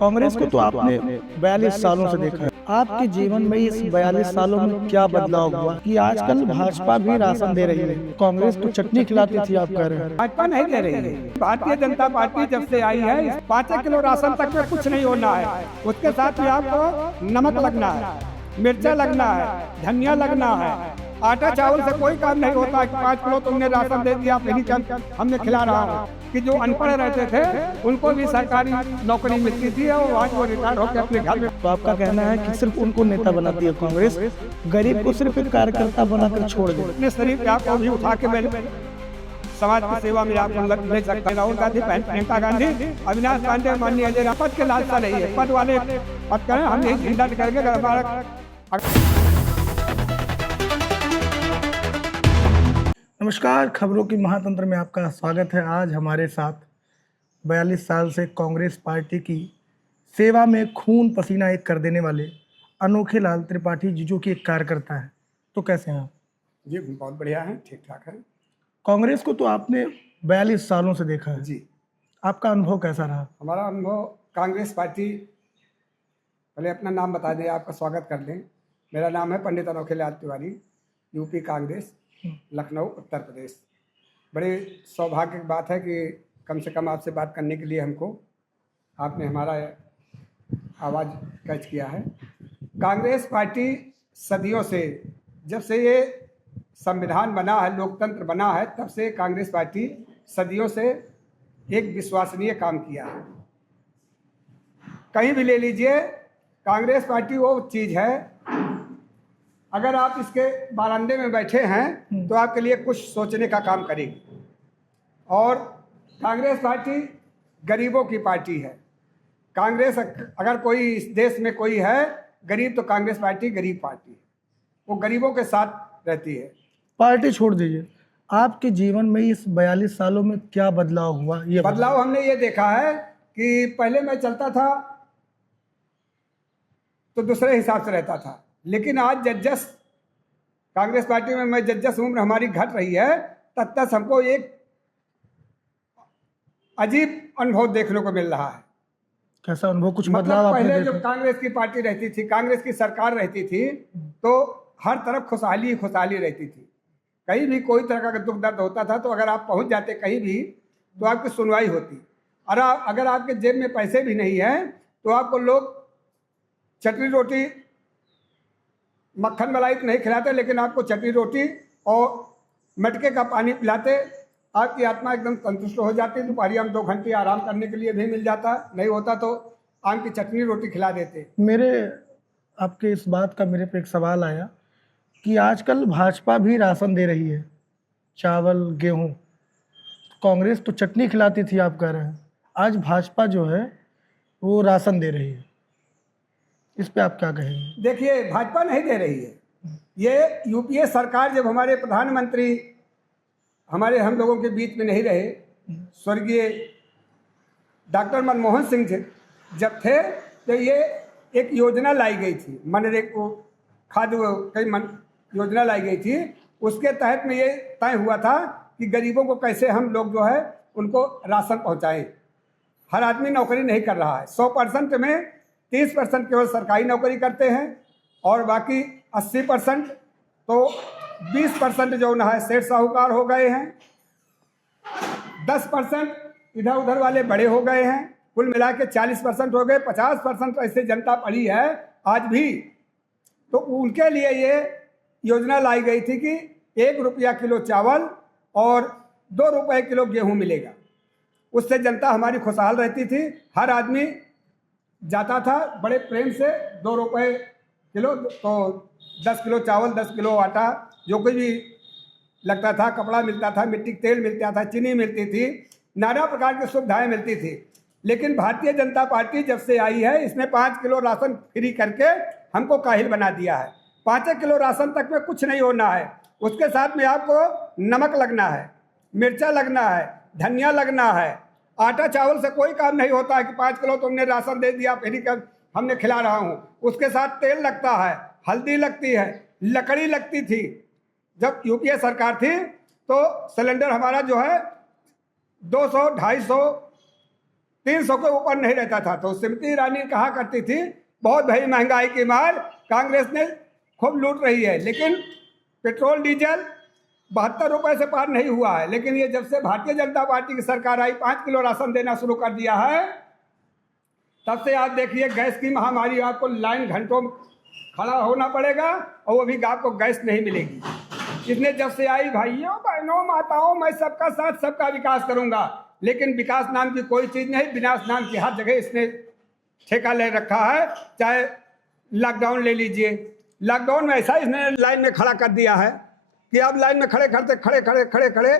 कांग्रेस को तो आपने 42 सालों से देखा है। आपके जीवन में इस 42 सालों में क्या बदलाव हुआ कि आजकल भाजपा भी राशन दे रही है? कांग्रेस तो चटनी खिलाती थी, आप कह रहे हैं। भाजपा नहीं दे रही है। भारतीय जनता पार्टी जब से आई है 5 किलो राशन तक में कुछ नहीं होना है। उसके साथ में आपको नमक लगना है, मिर्चा लगना है, धनिया लगना है। आटा चावल से कोई काम नहीं होता कि 5 किलो तुमने राशन दे दिया फिर हमने खिला रहा हूँ। कि जो अनपढ़ रहते थे उनको भी सरकारी नौकरी मिलती थी और आज वो रिटायर होकर अपने घर में। तो आपका कहना है कि सिर्फ उनको नेता बनाती है कांग्रेस, गरीब को सिर्फ एक कार्यकर्ता बनाकर छोड़ दे। अपने शरीफ आपको भी उठा के मैंने समाज की सेवा में आपको ले सकते हैं। राहुल गांधी, प्रियंका गांधी, अविनाश पांडे, माननीय अजय, पद के लालसा नहीं है। पद वाले पद करें, हम यही झंडा करके हमारा। नमस्कार, खबरों की महातंत्र में आपका स्वागत है। आज हमारे साथ 42 साल से कांग्रेस पार्टी की सेवा में खून पसीना एक कर देने वाले अनोखे लाल त्रिपाठी जी, जो कि एक कार्यकर्ता है। तो कैसे हैं आप? जी बहुत बढ़िया है, ठीक ठाक है। कांग्रेस को तो आपने 42 सालों से देखा है जी। आपका अनुभव कैसा रहा? हमारा अनुभव, कांग्रेस पार्टी, पहले अपना नाम बता दें, आपका स्वागत कर दें। मेरा नाम है पंडित अनोखे लाल तिवारी, यूपी कांग्रेस, लखनऊ, उत्तर प्रदेश। बड़े सौभाग्य की बात है कि कम से कम आपसे बात करने के लिए हमको आपने हमारा आवाज़ कैच किया है। कांग्रेस पार्टी सदियों से, जब से ये संविधान बना है, लोकतंत्र बना है, तब से कांग्रेस पार्टी सदियों से एक विश्वसनीय काम किया है। कहीं भी ले लीजिए, कांग्रेस पार्टी वो चीज़ है, अगर आप इसके बारांदे में बैठे हैं तो आपके लिए कुछ सोचने का काम करेगी। और कांग्रेस पार्टी गरीबों की पार्टी है। कांग्रेस, अगर कोई इस देश में कोई है गरीब, तो कांग्रेस पार्टी गरीब पार्टी है। वो गरीबों के साथ रहती है। पार्टी छोड़ दीजिए, आपके जीवन में इस 42 सालों में क्या बदलाव हुआ? ये बदलाव हमने ये देखा है कि पहले मैं चलता था तो दूसरे हिसाब से रहता था, लेकिन आज जज्जस कांग्रेस पार्टी में मैं जज्जस उम्र हमारी घट रही है, तब तक हमको एक अजीब अनुभव देखने को मिल रहा है। कैसा अनुभव? कुछ मतलब बदलाव आपने पहले देखा? जब कांग्रेस की पार्टी रहती थी, कांग्रेस की सरकार रहती थी, तो हर तरफ खुशहाली खुशहाली रहती थी। कहीं भी कोई तरह का दुख दर्द होता था तो अगर आप पहुंच जाते कहीं भी तो आपकी सुनवाई होती। और अगर आपके जेब में पैसे भी नहीं है तो आपको लोग चटनी रोटी, मक्खन मलाई तो नहीं खिलाते, लेकिन आपको चटनी रोटी और मटके का पानी पिलाते। आपकी आत्मा एकदम संतुष्ट हो जाती। दोपहर में 2 घंटे आराम करने के लिए भी मिल जाता, नहीं होता तो आम की चटनी रोटी खिला देते। मेरे आपके इस बात का मेरे पे एक सवाल आया कि आजकल भाजपा भी राशन दे रही है, चावल, गेहूं। कांग्रेस तो चटनी खिलाती थी, आप कह रहे हैं। आज भाजपा जो है वो राशन दे रही है, इस पे आप क्या कहेंगे? देखिए, भाजपा नहीं दे रही है। ये यूपीए सरकार, जब हमारे प्रधानमंत्री हम लोगों के बीच में नहीं रहे, स्वर्गीय डॉक्टर मनमोहन सिंह जी जब थे, तो ये एक योजना लाई गई थी, मनरेगा खाद्य योजना लाई गई थी। उसके तहत में ये तय हुआ था कि गरीबों को कैसे हम लोग जो है उनको राशन पहुंचाएं। हर आदमी नौकरी नहीं कर रहा है। 100% में 30% केवल सरकारी नौकरी करते हैं और बाकी 80%, तो 20% जो है सेठ साहूकार हो गए हैं, 10% इधर उधर वाले बड़े हो गए हैं। कुल मिला के 40% हो गए। 50% ऐसे जनता पड़ी है आज भी। तो उनके लिए ये योजना लाई गई थी कि 1 रुपया किलो चावल और 2 रुपये किलो गेहूं मिलेगा। उससे जनता हमारी खुशहाल रहती थी। हर आदमी जाता था बड़े प्रेम से, 2 रुपये किलो, तो 10 किलो चावल, 10 किलो आटा, जो कुछ भी लगता था, कपड़ा मिलता था, मिट्टी का तेल मिलता था, चीनी मिलती थी, नाना प्रकार की सुविधाएं मिलती थी। लेकिन भारतीय जनता पार्टी जब से आई है, इसने 5 किलो राशन फ्री करके हमको काहिल बना दिया है। 5 किलो राशन तक में कुछ नहीं होना है। उसके साथ में आपको नमक लगना है, मिर्चा लगना है, धनिया लगना है। आटा चावल से कोई काम नहीं होता है कि 5 किलो तुमने राशन दे दिया फिर हमने खिला रहा हूँ। उसके साथ तेल लगता है, हल्दी लगती है, लकड़ी लगती थी। जब यूपीए सरकार थी तो सिलेंडर हमारा जो है 200, 250, 300 के ऊपर नहीं रहता था। तो स्मृति ईरानी कहा करती थी बहुत भाई महंगाई की मार कांग्रेस ने खूब लूट रही है, लेकिन पेट्रोल डीजल 72 रुपए से पार नहीं हुआ है। लेकिन ये जब से भारतीय जनता पार्टी की सरकार आई 5 किलो राशन देना शुरू कर दिया है, तब से आप देखिए गैस की महामारी, आपको लाइन घंटों खड़ा होना पड़ेगा और वो भी आपको गैस नहीं मिलेगी। इसने जब से आई, भाइयों बहनों माताओं, मैं सबका साथ सबका विकास करूंगा, लेकिन विकास नाम की कोई चीज नहीं, विनाश नाम की हर जगह इसने ठेका ले रखा है। चाहे लॉकडाउन ले लीजिए, लॉकडाउन में ऐसा इसने लाइन में खड़ा कर दिया है कि अब लाइन में खड़े खड़े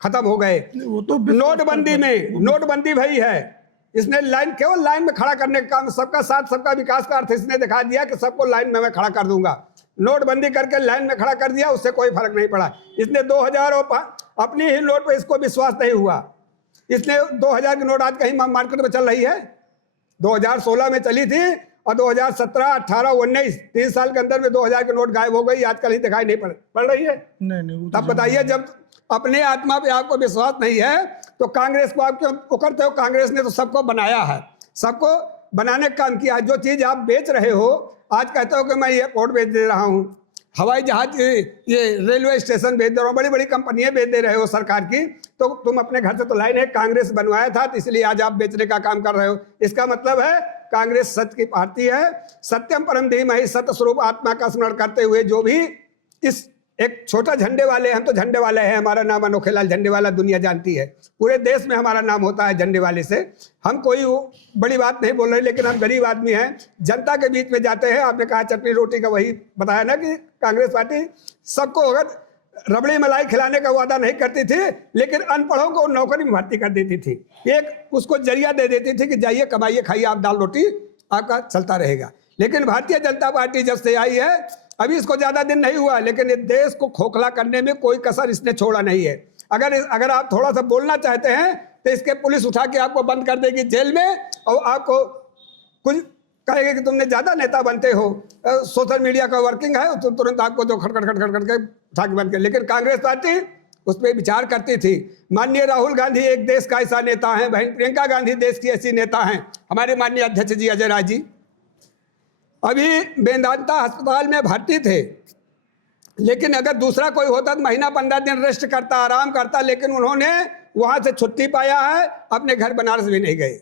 खत्म हो गए। वो तो नोटबंदी में, नोटबंदी भाई है, इसने लाइन, केवल लाइन में खड़ा करने का काम, सबका साथ सबका विकास का अर्थ इसने दिखा दिया कि सबको लाइन में मैं खड़ा कर दूंगा। नोटबंदी करके लाइन में खड़ा कर दिया, उससे कोई फर्क नहीं पड़ा। इसने 2000 अपनी ही नोट पे इसको विश्वास नहीं हुआ। इसने 2000 की नोट आज कहीं मार्केट में चल रही है? 2016 में चली थी और 2017, 18, 19 3 साल के अंदर में 2000 की नोट गायब हो गई, आजकल ही दिखाई नहीं पड़ रही है। नहीं तब बताइए, जब अपने आत्मा पे आपको विश्वास नहीं है तो कांग्रेस को आप क्यों उकरते हो? कांग्रेस ने तो सबको बनाया है, सबको बनाने का काम किया। जो चीज आप बेच रहे हो, आज कहते हो कि मैं ये एयरपोर्ट बेच दे रहा हूँ, हवाई जहाज, ये रेलवे स्टेशन बेच दे रहा हूँ, बड़ी बड़ी कंपनियां बेच दे रहे हो सरकार की, तो तुम अपने घर से तो लाइन है, कांग्रेस बनवाया था तो इसलिए आज आप बेचने का काम कर रहे हो। इसका मतलब है कांग्रेस सत्य की पार्टी है। सत्यम परम धीमहि, सत्य स्वरूप आत्मा का स्मरण करते हुए जो भी इस एक छोटा झंडे वाले, हम तो झंडे वाले हैं, हमारा नाम अनोखेलाल झंडेवाला दुनिया जानती है, पूरे देश में हमारा नाम होता है झंडे वाले से। हम कोई बड़ी बात नहीं बोल रहे, लेकिन हम गरीब आदमी हैं, जनता के बीच में जाते हैं। आपने कहा चटनी रोटी का, वही बताया ना कि कांग्रेस पार्टी सबको अगर रबड़ी मलाई खिलाने का वादा नहीं करती थी, लेकिन अनपढ़ों को नौकरी में भर्ती कर देती थी, एक उसको जरिया दे देती थी कि जाइए कमाइए खाइए, आप दाल रोटी आपका चलता रहेगा। लेकिन भारतीय जनता पार्टी जब से आई है, अभी इसको ज्यादा दिन नहीं हुआ, लेकिन इस देश को खोखला करने में कोई कसर इसने छोड़ा नहीं है। अगर आप थोड़ा सा बोलना चाहते हैं तो इसके पुलिस उठा के आपको बंद कर देगी जेल में, और आपको कुछ कहेगी कि तुमने ज्यादा नेता बनते हो, सोशल मीडिया का वर्किंग है, तो तुरंत आपको जो खटखट के उठा के बंद कर। लेकिन कांग्रेस पार्टी उस पर विचार करती थी। माननीय राहुल गांधी एक देश का ऐसा नेता है, बहन प्रियंका गांधी देश की ऐसी नेता हैं, हमारे माननीय अध्यक्ष जी अजय राय जी अभी वेदांता अस्पताल में भर्ती थे, लेकिन अगर दूसरा कोई होता तो महीना 15 दिन रेस्ट करता, आराम करता, लेकिन उन्होंने वहां से छुट्टी पाया है, अपने घर बनारस भी नहीं गए।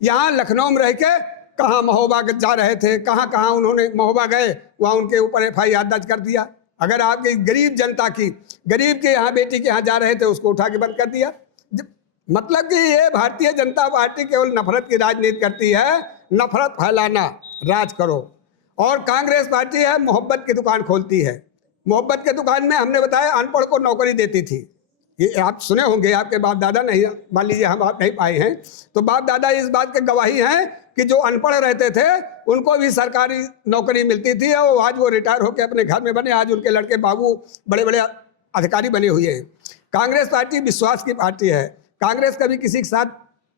यहाँ लखनऊ में रह के कहाँ महोबा जा रहे थे, कहाँ उन्होंने महोबा गए, वहाँ उनके ऊपर FIR दर्ज कर दिया। अगर आपकी गरीब जनता की, गरीब के यहाँ बेटी के यहाँ जा रहे थे, उसको उठा के बंद कर दिया। मतलब कि ये भारतीय जनता पार्टी केवल नफरत की राजनीति करती है, नफरत फैलाना, राज करो। और कांग्रेस पार्टी है मोहब्बत की दुकान खोलती है। मोहब्बत के दुकान में हमने बताया अनपढ़ को नौकरी देती थी। ये आप सुने होंगे, आपके बाप दादा नहीं, मान लीजिए हम आप नहीं पाए हैं, तो बाप दादा इस बात के गवाही हैं कि जो अनपढ़ रहते थे उनको भी सरकारी नौकरी मिलती थी, और आज वो रिटायर होकर अपने घर में बने, आज उनके लड़के बाबू बड़े बड़े अधिकारी बने हुए हैं। कांग्रेस पार्टी विश्वास की पार्टी है। कांग्रेस कभी किसी के साथ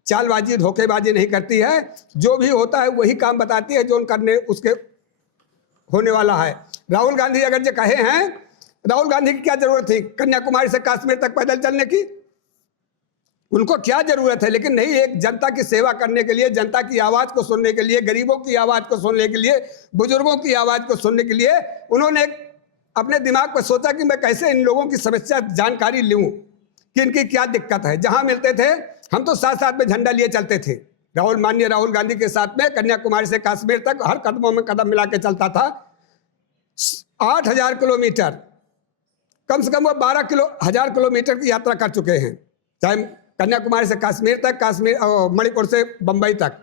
चालबाजी धोखेबाजी नहीं करती है, जो भी होता है वही काम बताती है जो करने उसके होने वाला है। राहुल गांधी अगर जो कहे हैं, राहुल गांधी की क्या जरूरत थी कन्याकुमारी से कश्मीर तक पैदल चलने की? उनको क्या जरूरत है? लेकिन नहीं, एक जनता की सेवा करने के लिए, जनता की आवाज को सुनने के लिए, गरीबों की आवाज को सुनने के लिए, बुजुर्गों की आवाज को सुनने के लिए उन्होंने अपने दिमाग पर सोचा कि मैं कैसे इन लोगों की समस्या जानकारी लूं कि इनकी क्या दिक्कत है। जहां मिलते थे हम तो साथ साथ में झंडा लिए चलते थे। माननीय राहुल गांधी के साथ में कन्याकुमारी से कश्मीर तक हर कदमों में कदम मिला के चलता था। 8,000 किलोमीटर, कम से कम वो 12,000 किलोमीटर की यात्रा कर चुके हैं, चाहे कन्याकुमारी से कश्मीर तक, कश्मीर मणिपुर से बंबई तक।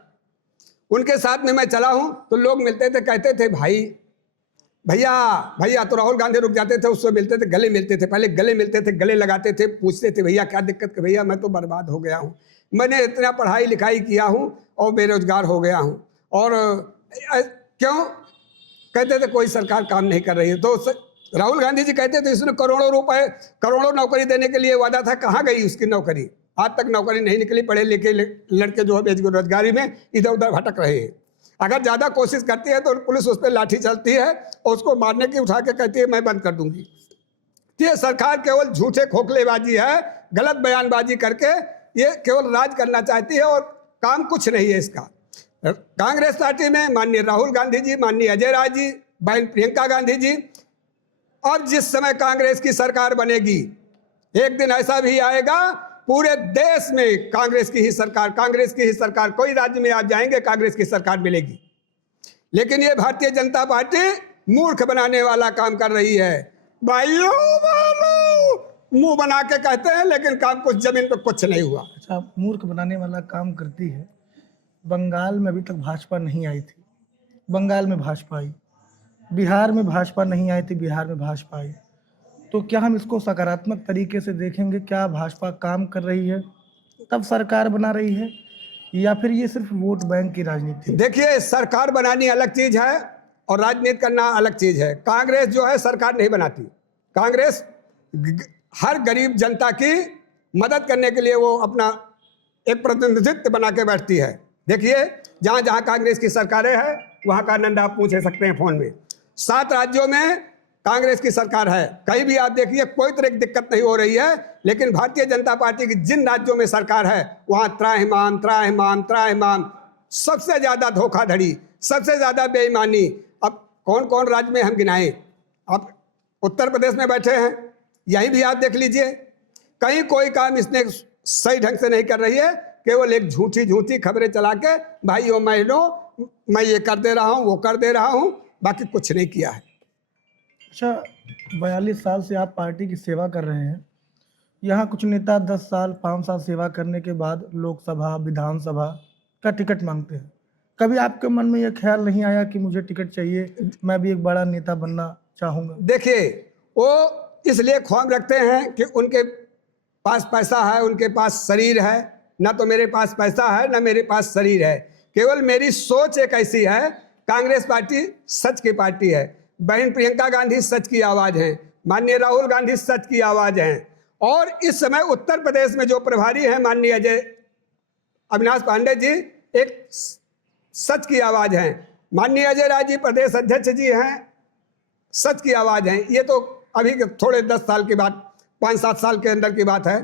उनके साथ में मैं चला हूं तो लोग मिलते थे, कहते थे भाई भैया भैया, तो राहुल गांधी रुक जाते थे, उससे मिलते थे, गले मिलते थे, पहले गले मिलते थे, गले लगाते थे, पूछते थे भैया क्या दिक्कत है? भैया मैं तो बर्बाद हो गया हूँ, मैंने इतना पढ़ाई लिखाई किया हूँ और बेरोजगार हो गया हूँ। और क्यों? कहते थे कोई सरकार काम नहीं कर रही है। तो राहुल गांधी जी कहते थे इसने करोड़ों रुपए, करोड़ों नौकरी देने के लिए वादा था, कहाँ गई उसकी नौकरी? आज तक नौकरी नहीं निकली। पढ़े लिखे लड़के जो है बेरोजगारी में इधर उधर भटक रहे हैं। अगर ज़्यादा कोशिश करती है तो पुलिस उस पर लाठी चलती है और उसको मारने की उठा के कहती है मैं बंद कर दूंगी। ये सरकार केवल झूठे खोखलेबाजी है, गलत बयानबाजी करके ये केवल राज करना चाहती है। और काम कुछ नहीं है इसका। कांग्रेस पार्टी में माननीय राहुल गांधी जी, माननीय अजय राय जी, बहन प्रियंका गांधी जी, और जिस समय कांग्रेस की सरकार बनेगी, एक दिन ऐसा भी आएगा पूरे देश में कांग्रेस की ही सरकार, कोई राज्य में आप जाएंगे कांग्रेस की सरकार मिलेगी। लेकिन ये भारतीय जनता पार्टी मूर्ख बनाने वाला काम कर रही है। भाइयों मुंह बना के कहते हैं, लेकिन काम कुछ जमीन पर कुछ नहीं हुआ। अच्छा, मूर्ख बनाने वाला काम करती है। बंगाल में अभी तक भाजपा नहीं आई थी, बंगाल में भाजपा आई। बिहार में भाजपा नहीं आई थी, बिहार में भाजपा आई। तो क्या हम इसको सकारात्मक तरीके से देखेंगे? क्या भाजपा काम कर रही है तब सरकार बना रही है, या फिर ये सिर्फ वोट बैंक की राजनीति? देखिए, सरकार बनानी अलग चीज है और राजनीति करना अलग चीज है। कांग्रेस जो है सरकार नहीं बनाती। कांग्रेस हर गरीब जनता की मदद करने के लिए वो अपना एक प्रतिनिधित्व बना के बैठती है। देखिए, जहाँ जहाँ कांग्रेस की सरकारें हैं वहाँ का आनंद आप पूछ सकते हैं फोन में। 7 राज्यों में कांग्रेस की सरकार है, कहीं भी आप देखिए कोई तरह की दिक्कत नहीं हो रही है। लेकिन भारतीय जनता पार्टी की जिन राज्यों में सरकार है वहाँ त्राहिमाम, सबसे ज़्यादा धोखाधड़ी, सबसे ज़्यादा बेईमानी। अब कौन कौन राज्य में हम गिनाएं? आप उत्तर प्रदेश में बैठे हैं, यहीं भी आप देख लीजिए, कहीं कोई काम इसने सही ढंग से नहीं कर रही है। केवल एक झूठी खबरें चला के भाइयों बहनों मैं ये कर दे रहा हूँ, वो कर दे रहा हूँ, बाकी कुछ नहीं किया है। अच्छा, 42 साल से आप पार्टी की सेवा कर रहे हैं। यहाँ कुछ नेता 10 साल 5 साल सेवा करने के बाद लोकसभा विधानसभा का टिकट मांगते हैं। कभी आपके मन में यह ख्याल नहीं आया कि मुझे टिकट चाहिए, मैं भी एक बड़ा नेता बनना चाहूँगा? देखिए, वो इसलिए ख्वाब रखते हैं कि उनके पास पैसा है, उनके पास शरीर है। ना तो मेरे पास पैसा है, ना मेरे पास शरीर है। केवल मेरी सोच एक ऐसी है, कांग्रेस पार्टी सच की पार्टी है। बहन प्रियंका गांधी सच की आवाज़ हैं, माननीय राहुल गांधी सच की आवाज़ हैं। और इस समय उत्तर प्रदेश में जो प्रभारी हैं माननीय अविनाश पांडे जी एक सच की आवाज़ हैं। माननीय अजय राय जी प्रदेश अध्यक्ष जी हैं, सच की आवाज़ हैं। ये तो अभी थोड़े 10 साल की बात, 5-7 साल के अंदर की बात है।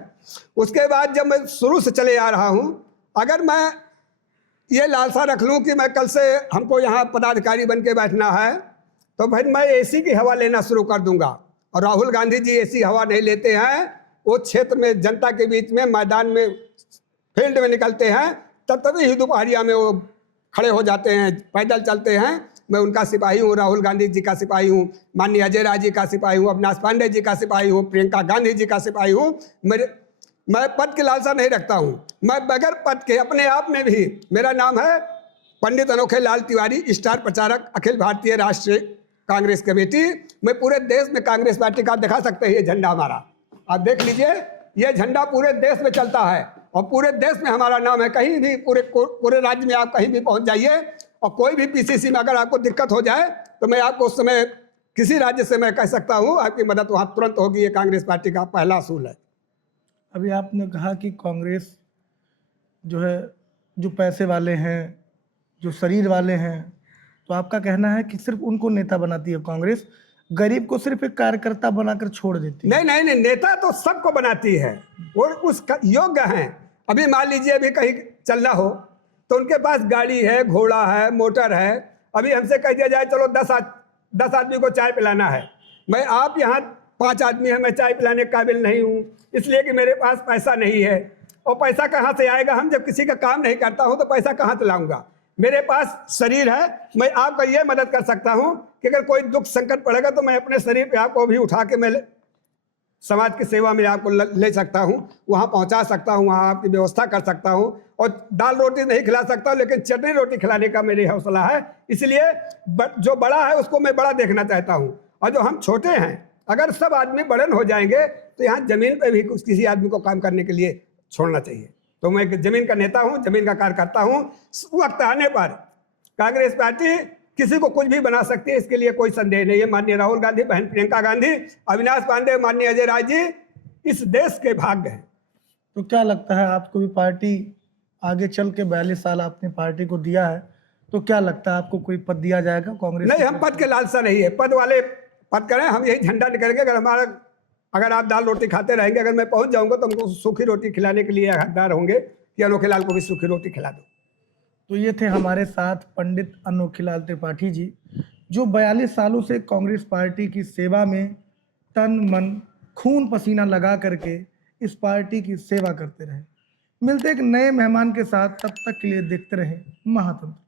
उसके बाद जब मैं शुरू से चले आ रहा हूँ, अगर मैं ये लालसा रख लूँ कि मैं कल से हमको यहाँ पदाधिकारी बन के बैठना है, तो भाई मैं एसी की हवा लेना शुरू कर दूंगा। और राहुल गांधी जी एसी हवा नहीं लेते हैं, वो क्षेत्र में जनता के बीच में मैदान में फील्ड में निकलते हैं, तभी ही दोपहरिया में वो खड़े हो जाते हैं, पैदल चलते हैं। मैं उनका सिपाही हूँ, राहुल गांधी जी का सिपाही हूँ, माननीय अजय राय जी का सिपाही हूँ, अविनाश पांडे जी का सिपाही हूँ, प्रियंका गांधी जी का सिपाही हूँ। मैं पद की लालसा नहीं रखता हूँ। मैं बगैर पद के अपने आप में भी, मेरा नाम है पंडित अनोखे लाल तिवारी, स्टार प्रचारक, अखिल भारतीय राष्ट्रीय कांग्रेस कमेटी। मैं पूरे देश में कांग्रेस पार्टी का, आप दिखा सकते हैं ये झंडा हमारा, आप देख लीजिए, ये झंडा पूरे देश में चलता है और पूरे देश में हमारा नाम है। कहीं भी पूरे राज्य में आप कहीं भी पहुंच जाइए और कोई भी पीसीसी में अगर आपको दिक्कत हो जाए तो मैं आपको उस समय किसी राज्य से मैं कह सकता हूं, आपकी मदद वहां तुरंत होगी। ये कांग्रेस पार्टी का पहला असूल है। अभी आपने कहा कि कांग्रेस जो है, जो पैसे वाले हैं, जो शरीर वाले हैं, तो आपका कहना है कि सिर्फ उनको नेता बनाती है कांग्रेस, गरीब को सिर्फ एक कार्यकर्ता बनाकर छोड़ देती है? नहीं, नेता तो सबको बनाती है, वो उस योग्य हैं। अभी मान लीजिए, अभी कहीं चलना हो तो उनके पास गाड़ी है, घोड़ा है, मोटर है। अभी हमसे कह दिया जाए चलो 10 आदमी को चाय पिलाना है, मैं आप यहाँ 5 आदमी हैं, मैं चाय पिलाने के काबिल नहीं हूँ, इसलिए कि मेरे पास पैसा नहीं है। और पैसा कहाँ से आएगा? हम जब किसी का काम नहीं करता हूँ तो पैसा कहाँ से लाऊंगा? मेरे पास शरीर है, मैं आपका ये मदद कर सकता हूँ कि अगर कोई दुख संकट पड़ेगा तो मैं अपने शरीर पे आपको भी उठा के मैं समाज की सेवा में आपको ले सकता हूँ, वहाँ पहुँचा सकता हूँ, वहाँ आपकी व्यवस्था कर सकता हूँ। और दाल रोटी नहीं खिला सकता, लेकिन चटनी रोटी खिलाने का मेरी हौसला है। इसलिए जो बड़ा है उसको मैं बड़ा देखना चाहता हूँ, और जो हम छोटे हैं, अगर सब आदमी बड़न हो जाएंगे तो यहाँ जमीन पे भी किसी आदमी को काम करने के लिए छोड़ना चाहिए। तो मैं एक जमीन का नेता हूँ, जमीन का कार्य करता हूँ। वक्त आने पर कांग्रेस पार्टी किसी को कुछ भी बना सकती है, इसके लिए कोई संदेह नहीं है। माननीय राहुल गांधी, बहन प्रियंका गांधी, अविनाश पांडे, माननीय अजय राय जी इस देश के भाग्य हैं। तो क्या लगता है आपको भी पार्टी आगे चल के, 42 साल आपने पार्टी को दिया है, तो क्या लगता है आपको कोई पद दिया जाएगा कांग्रेस? नहीं, हम पद के लालसा नहीं है, पद वाले पद करें, हम यही झंडा निकल के, अगर आप दाल रोटी खाते रहेंगे, अगर मैं पहुंच जाऊंगा तो हमको सूखी रोटी खिलाने के लिए हकदार होंगे कि अनोखे लाल को भी सूखी रोटी खिला दो। तो ये थे हमारे साथ पंडित अनोखीलाल त्रिपाठी जी, जो 42 सालों से कांग्रेस पार्टी की सेवा में तन मन खून पसीना लगा करके इस पार्टी की सेवा करते रहे। मिलते एक नए मेहमान के साथ, तब तक के लिए देखते रहे महातंत्र।